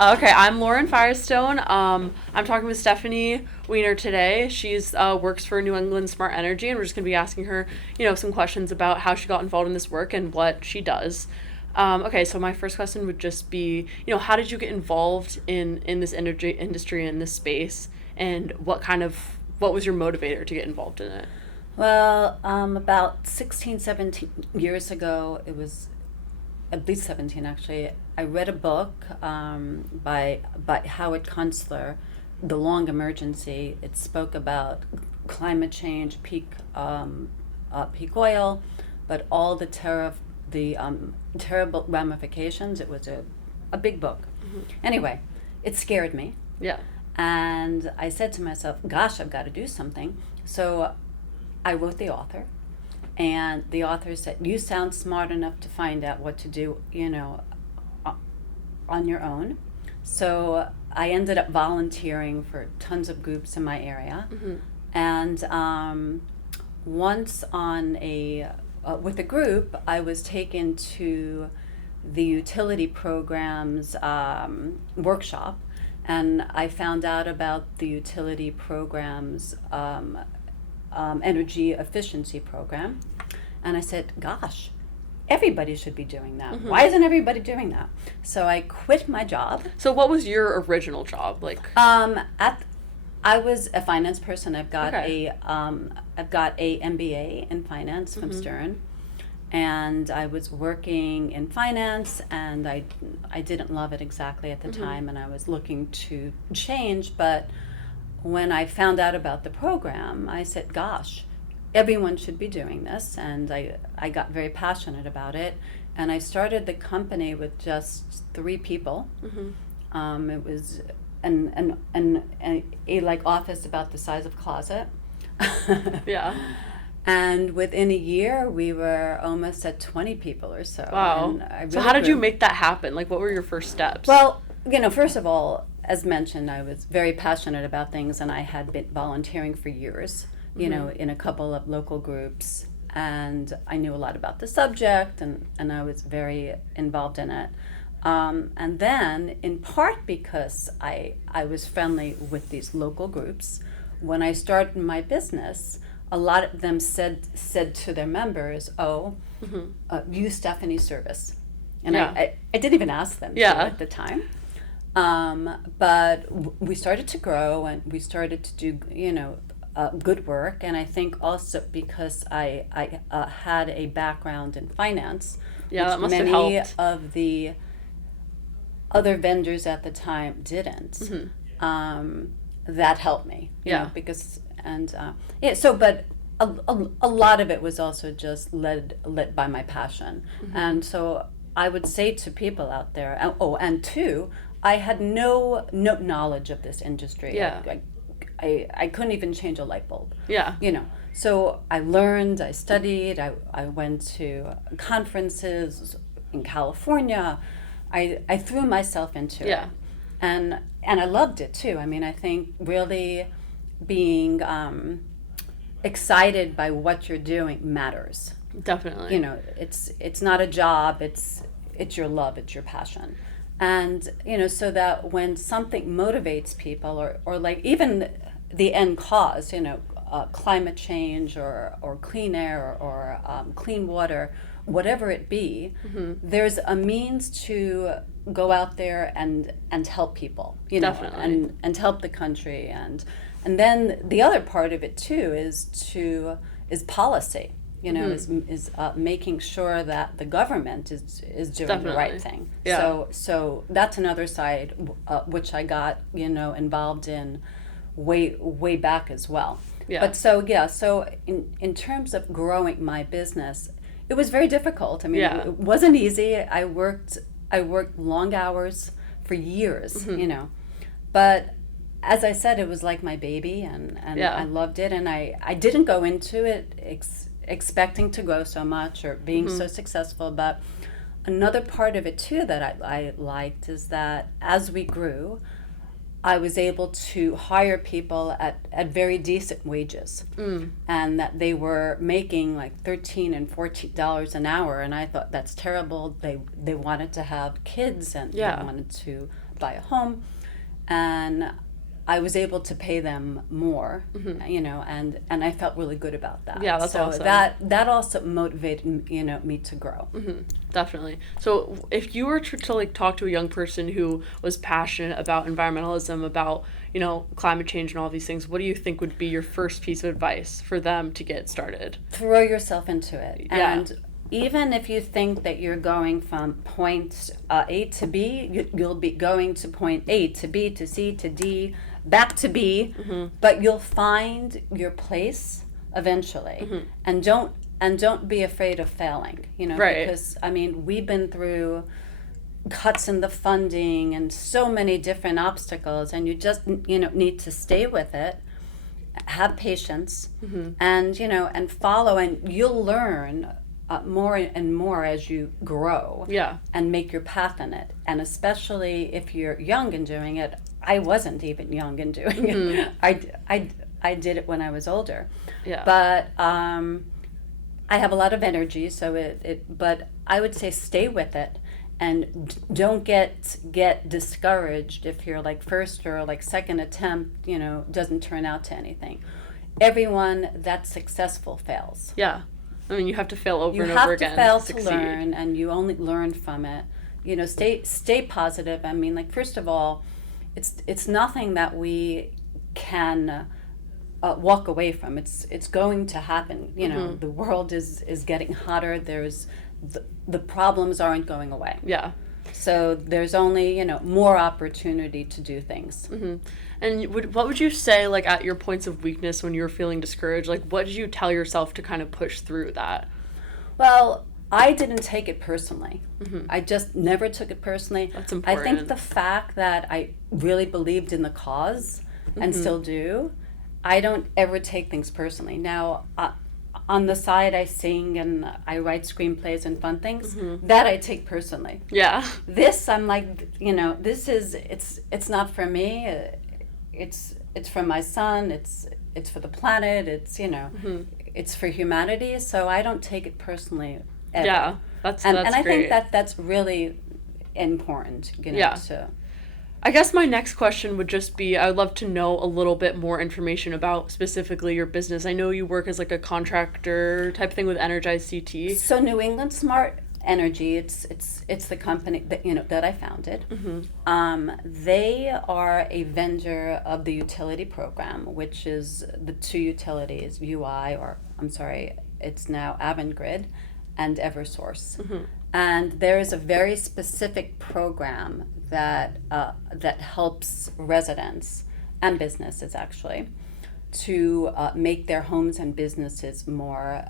Okay, I'm Lauren Firestone. I'm talking with Stephanie Weiner today. She's works for New England Smart Energy, and we're just gonna be asking her, some questions about how she got involved in this work and what she does. Okay, so my first question would just be, how did you get involved in this energy industry in this space, and what was your motivator to get involved in it? Well, about 16, 17 years ago, it was at least 17 actually, I read a book by Howard Kunstler, The Long Emergency. It spoke about climate change, peak oil, but all the terrible ramifications. It was a big book. Anyway, it scared me. Yeah. And I said to myself, gosh, I've got to do something. So I wrote the author, and the author said, "You sound smart enough to find out what to do, on your own." So I ended up volunteering for tons of groups in my area, and once with a group, I was taken to the utility programs workshop, and I found out about the utility programs. Energy efficiency program, and I said, gosh, everybody should be doing that. Why isn't everybody doing that? So I quit my job. So what was your original job like? I was a finance person. I've got Okay. I've got a MBA in finance from Stern, and I was working in finance, and I didn't love it exactly at the time, and I was looking to change. But when I found out about the program, I said, gosh, everyone should be doing this. And I got very passionate about it. And I started the company with just 3 people. It was a like office about the size of closet. Yeah. And within a year, we were almost at 20 people or so. Wow. And I So really how did you grew. make that happen? Like, what were your first steps? Well, first of all, as mentioned, I was very passionate about things, and I had been volunteering for years, in a couple of local groups, and I knew a lot about the subject, and I was very involved in it. And then, in part because I was friendly with these local groups, when I started my business, a lot of them said to their members, "Oh, use Stephanie's service," and Yeah. I didn't even ask them to at the time. But we started to grow, and we started to do, good work. And I think also because I had a background in finance, Yeah, which that must have many helped. of the other vendors at the time didn't. That helped me, Yeah. because So, but a lot of it was also just led by my passion, and so I would say to people out there, and two, I had no knowledge of this industry. Yeah. I couldn't even change a light bulb. Yeah. So I learned, I studied, I went to conferences in California. I threw myself into Yeah. it, and I loved it too. I mean, I think really being excited by what you're doing matters. Definitely. It's not a job, it's your love, it's your passion. And so that when something motivates people, or like even the end cause, climate change, or clean air, or clean water, whatever it be, there's a means to go out there and help people, Definitely. and help the country. And then the other part of it too is policy. Is making sure that the government is doing the right Definitely. thing. Yeah. So that's another side, which I got involved in way back as well. Yeah. But so in terms of growing my business, it was very difficult. I mean, Yeah. it wasn't easy. I worked long hours for years, but as I said, it was like my baby, and Yeah. I loved it, and I didn't go into it expecting to grow so much or being so successful. But another part of it too that I liked is that as we grew, I was able to hire people at very decent wages, and that they were making like $13 and $14 an hour, and I thought that's terrible. They wanted to have kids, and Yeah. they wanted to buy a home, and I was able to pay them more, you know, and I felt really good about that. Yeah, that's so awesome. that also motivated, you know, me to grow. Definitely. So if you were to like talk to a young person who was passionate about environmentalism, about, you know, climate change and all these things, what do you think would be your first piece of advice for them to get started? Throw yourself into it. Yeah. And even if you think that you're going from point A to B, you'll be going to point A to B to C to D, back to B, but you'll find your place eventually. And don't be afraid of failing, you know, Right. because I mean, we've been through cuts in the funding and so many different obstacles, and you just, you know, need to stay with it, have patience, and, you know, and follow, and you'll learn more and more as you grow. Yeah. And make your path in it. And especially if you're young and doing it. I wasn't even young and doing it. I did it when I was older. Yeah. But I have a lot of energy, so but I would say stay with it, and don't get discouraged if your like first or like second attempt, you know, doesn't turn out to anything. Everyone that's successful fails. Yeah. I mean, you have to fail over You and have over to again fail to to succeed. learn, and you only learn from it. You know, stay positive. I mean, like, first of all, it's nothing that we can walk away from. It's going to happen. You know, the world is getting hotter. There's the problems aren't going away. Yeah. So there's only, you know, more opportunity to do things. And what would you say, like, at your points of weakness when you were feeling discouraged? Like, what did you tell yourself to kind of push through that? Well, I didn't take it personally. I just never took it personally. That's I important. think the fact that I really believed in the cause and still do, I don't ever take things personally. Now, on the side, I sing and I write screenplays and fun things. That I take personally. Yeah. This, I'm like, you know, it's not for me. It's for my son. It's for the planet. It's, you know, it's for humanity. So I don't take it personally. Ever. Yeah. That's and I great. think that's really important, you know, Yeah. to I guess my next question would just be, I would love to know a little bit more information about specifically your business. I know you work as like a contractor type thing with Energize CT. So New England Smart Energy, it's the company that, you know, that I founded. They are a vendor of the utility program, which is the two utilities, it's now Avangrid and Eversource. And there is a very specific program that helps residents and businesses actually to make their homes and businesses more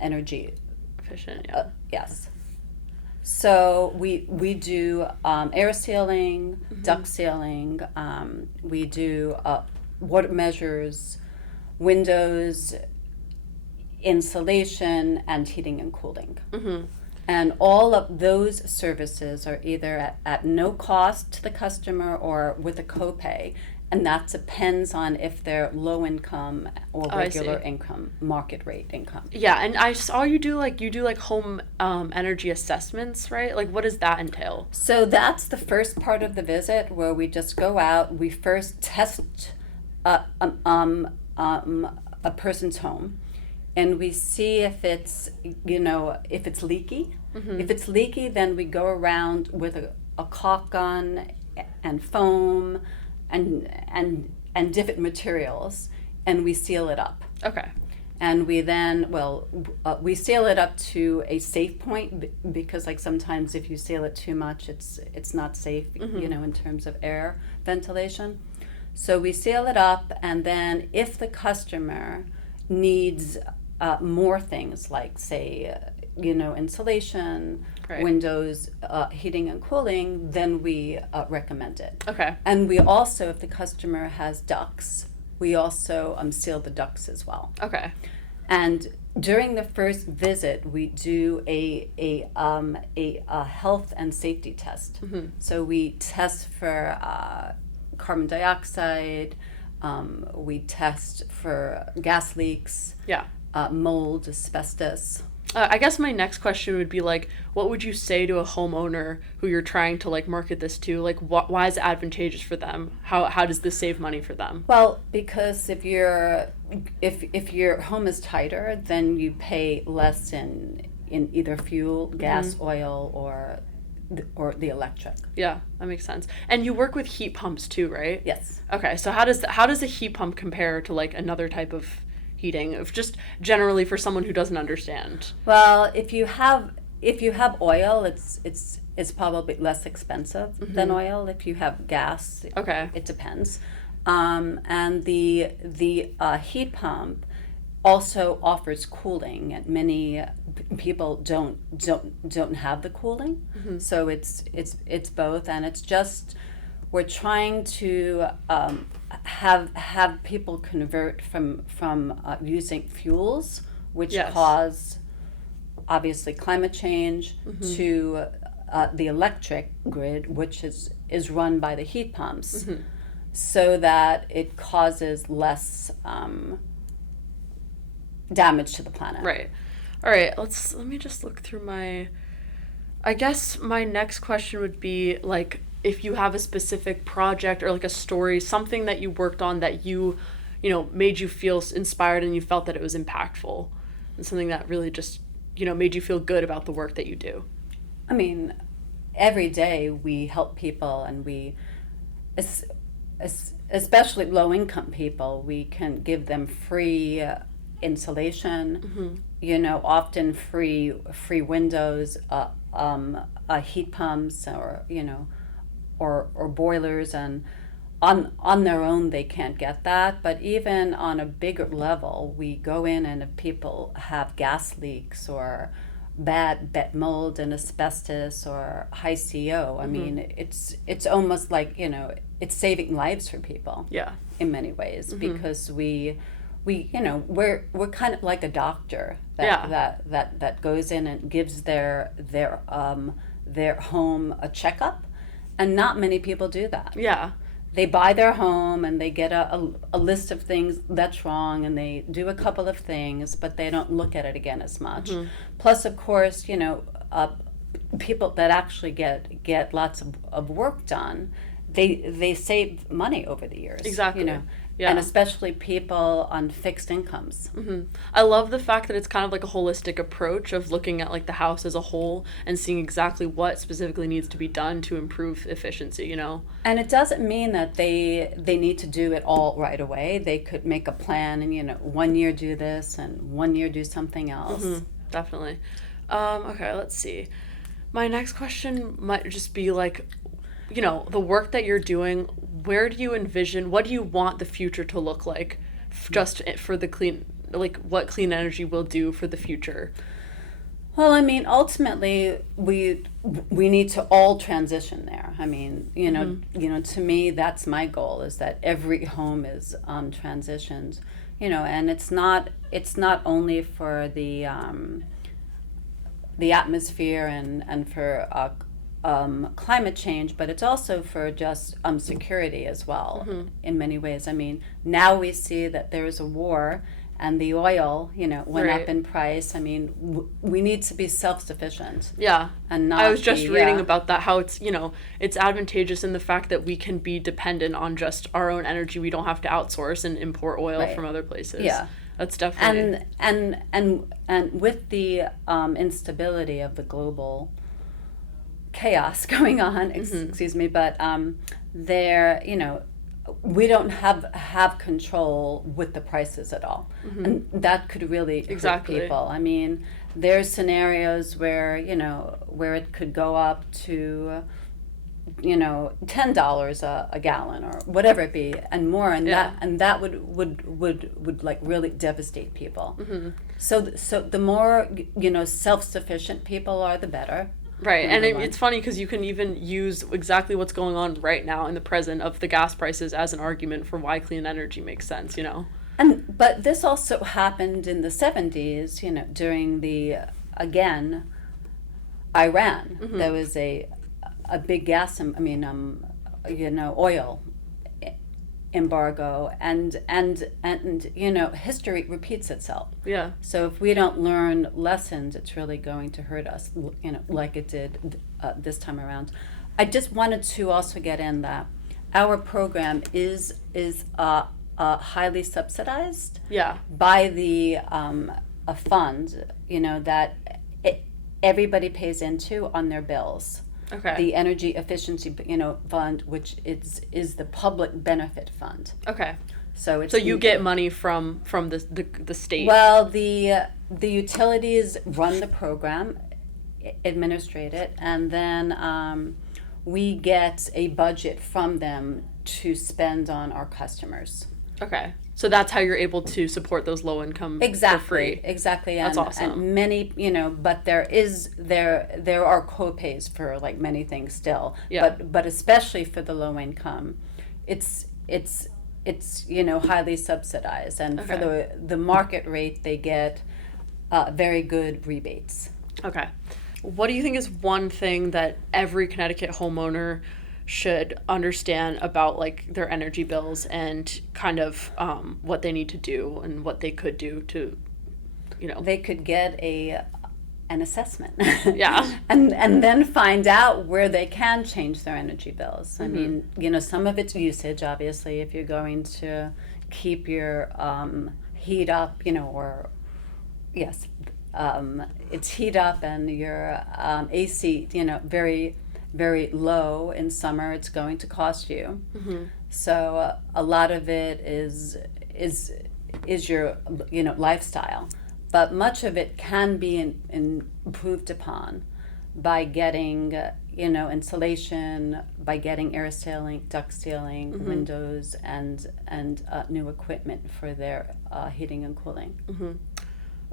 energy Efficient, yeah. yes. So we do air sealing, duct sealing. We do water measures, windows, insulation, and heating and cooling. And all of those services are either at no cost to the customer or with a copay. And that depends on if they're low income or I see. regular income, market rate income. Yeah, and I saw you do like home energy assessments, right? Like, what does that entail? So that's the first part of the visit where we just go out. We first test a person's home, and we see if it's, you know, if it's leaky. If it's leaky, then we go around with a caulk gun and foam and different materials, and we seal it up. Okay. And we then, we seal it up to a safe point because, like, sometimes if you seal it too much, it's not safe, you know, in terms of air ventilation. So we seal it up, and then if the customer needs more things, like, say, you know, insulation, Right. windows, heating and cooling, then we recommend it. Okay. And we also, if the customer has ducts, we also seal the ducts as well. Okay. And during the first visit, we do a health and safety test. So we test for carbon dioxide. We test for gas leaks, Yeah. mold, asbestos. I guess my next question would be like, what would you say to a homeowner who you're trying to like market this to? Like, why is it advantageous for them? How does this save money for them? Well, because if your home is tighter, then you pay less in either fuel, gas, oil, or the electric. Yeah, that makes sense. And you work with heat pumps too, right? Yes. Okay, so how does a heat pump compare to like another type of heating, of just generally for someone who doesn't understand? Well, if you have oil, it's probably less expensive than oil. If you have gas, Okay. it depends. And the heat pump also offers cooling, and many people don't have the cooling. So it's both, and it's just we're trying to have people convert from using fuels, which Yes. cause obviously climate change, to the electric grid, which is run by the heat pumps, so that it causes less damage to the planet. Right. All right, let me just look through I guess my next question would be like, if you have a specific project or like a story, something that you worked on that made you feel inspired and you felt that it was impactful, and something that really just, made you feel good about the work that you do. I mean, every day we help people, and especially low-income people, we can give them free insulation, often free windows, heat pumps, or boilers, and on their own they can't get that. But even on a bigger level, we go in, and if people have gas leaks or bad mold and asbestos or high CO, I mean, it's almost like, it's saving lives for people. Yeah. In many ways, because we're kind of like a doctor Yeah. that goes in and gives their home a checkup, and not many people do that. Yeah. They buy their home and they get a list of things that's wrong, and they do a couple of things, but they don't look at it again as much. Plus, of course, people that actually get lots of work done, they save money over the years. Exactly. Yeah. And especially people on fixed incomes. I love the fact that it's kind of like a holistic approach of looking at like the house as a whole and seeing exactly what specifically needs to be done to improve efficiency, And it doesn't mean that they need to do it all right away. They could make a plan and, 1 year do this and 1 year do something else. Definitely. Okay, let's see. My next question might just be like, the work that you're doing, where do you envision, what do you want the future to look like, just for the what clean energy will do for the future? Well, I mean, ultimately, we need to all transition there. I mean, to me, that's my goal, is that every home is transitioned, and it's not only for the atmosphere and for climate change, but it's also for just security as well, in many ways. I mean, now we see that there is a war, and the oil, went Right. up in price. I mean, we need to be self-sufficient. Yeah. And not I was just reading yeah. about that, how it's advantageous in the fact that we can be dependent on just our own energy. We don't have to outsource and import oil Right. from other places. Yeah. That's definitely. And with the instability of the global chaos going on, excuse me, but there, we don't have control with the prices at all, and that could really Exactly. hurt people. I mean, there's scenarios where where it could go up to $10 a gallon or whatever it be, and more, and Yeah. that would like really devastate people. So the more self-sufficient people are, the better. Right, and Number one. it's funny because you can even use exactly what's going on right now in the present of the gas prices as an argument for why clean energy makes sense, But this also happened in the 70s, during the again Iran. There was a big gas, oil embargo, and history repeats itself. Yeah. So if we don't learn lessons, it's really going to hurt us, like it did this time around. I just wanted to also get in that our program is highly subsidized. Yeah. By the a fund, that everybody pays into on their bills. Okay. The energy efficiency, fund, which is the public benefit fund. Okay. So you get money from the state. Well, the utilities run the program, administrate it, and then we get a budget from them to spend on our customers. Okay. So that's how you're able to support those low income for free. Exactly. That's awesome. And many, but there are co-pays for like many things still. Yeah. But especially for the low income, it's highly subsidized, and Okay. for the market rate they get very good rebates. Okay. What do you think is one thing that every Connecticut homeowner should understand about like their energy bills and kind of what they need to do and what they could do to, They could get an assessment. Yeah. and then find out where they can change their energy bills. I mean, some of it's usage, obviously, if you're going to keep your heat up, or yes, it's heat up and your AC, very, very low in summer, it's going to cost you. Mm-hmm. So a lot of it is your lifestyle, but much of it can be improved upon by getting insulation, by getting air sealing, duct sealing, Mm-hmm. windows, and new equipment for their heating and cooling. Mm-hmm.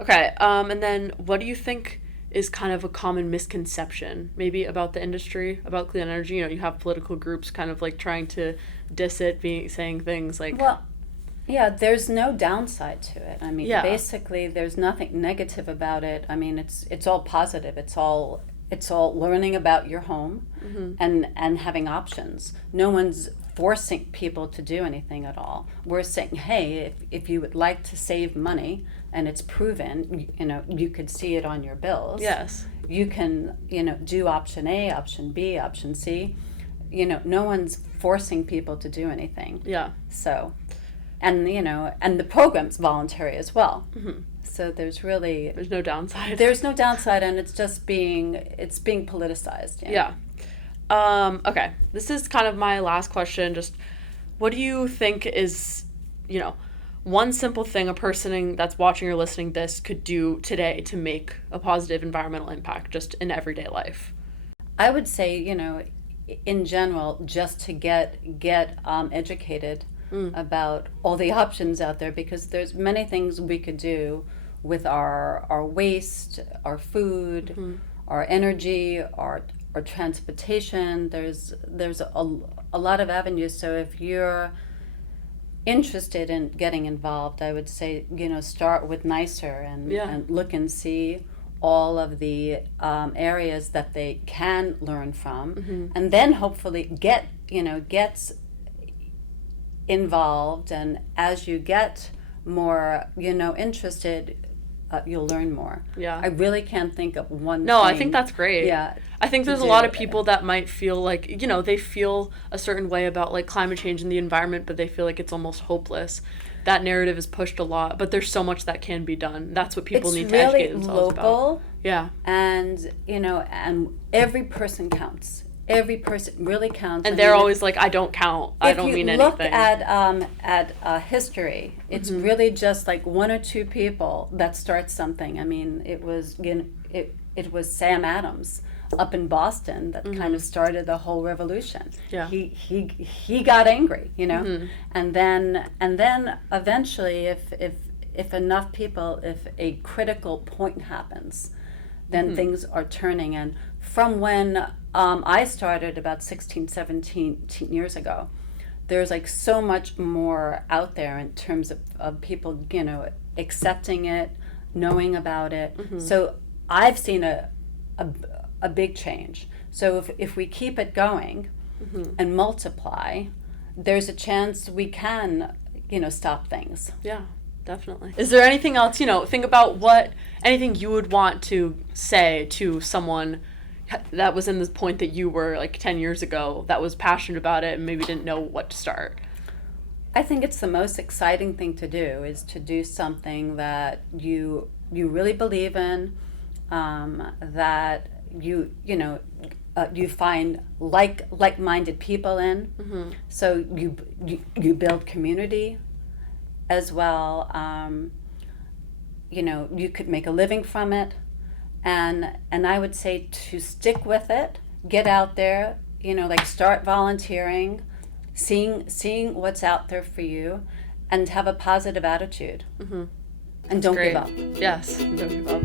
Okay. And then what do you think is kind of a common misconception maybe about the industry, about clean energy? You have political groups kind of like trying to diss it, saying things like, well, yeah, there's no downside to it. I mean, Yeah. basically there's nothing negative about it. I mean, it's all positive. It's all learning about your home, Mm-hmm. and having options. No one's forcing people to do anything at all. We're saying, hey, if you would like to save money, and it's proven, you could see it on your bills. yes. You can, do option A, option B, option C. No one's forcing people to do anything. Yeah. So, and the program's voluntary as well. Mm-hmm. So there's no downside. no downside, and it's just being politicized. Yeah. Okay. This is kind of my last question. Just what do you think is, one simple thing a person that's watching or listening this could do today to make a positive environmental impact just in everyday life? I would say, in general, just to get educated about all the options out there, because there's many things we could do with our waste, our food, Mm-hmm. our energy, our transportation. There's a lot of avenues. So if you're interested in getting involved, I would say, start with NYSER and look and see all of the areas that they can learn from, Mm-hmm. and then hopefully get involved, and as you get more interested, you'll learn more. Yeah. I really can't think of one No, thing. I think that's great. Yeah. I think there's a do lot of it. people that might feel like, they feel a certain way about like climate change and the environment, but they feel like it's almost hopeless. That narrative is pushed a lot, but there's so much that can be done. That's what people need to educate themselves about. It's really local, Yeah. and and every person counts. Every person really counts. And they're always like, I don't count. I don't mean anything. If you look at history, it's Mm-hmm. really just like one or two people that start something. I mean, it was it was Sam Adams up in Boston that kind of started the whole revolution. Yeah. He got angry, Mm-hmm. and then eventually, if enough people, if a critical point happens, then things are turning. And from when I started about 16, 17 years ago, there's like so much more out there in terms of people, accepting it, knowing about it. So I've seen a big change. So if we keep it going and multiply, there's a chance we can, stop things. Yeah, definitely. Is there anything else, think about anything you would want to say to someone that was in this point that you were like 10 years ago that was passionate about it and maybe didn't know what to start? I think it's the most exciting thing to do is to do something that you really believe in, that you find like-minded people in. Mm-hmm. So you build community as well. You could make a living from it, and I would say to stick with it, get out there, start volunteering, seeing what's out there for you, and have a positive attitude. Mm-hmm. And don't Great. give up. Yes, don't give up.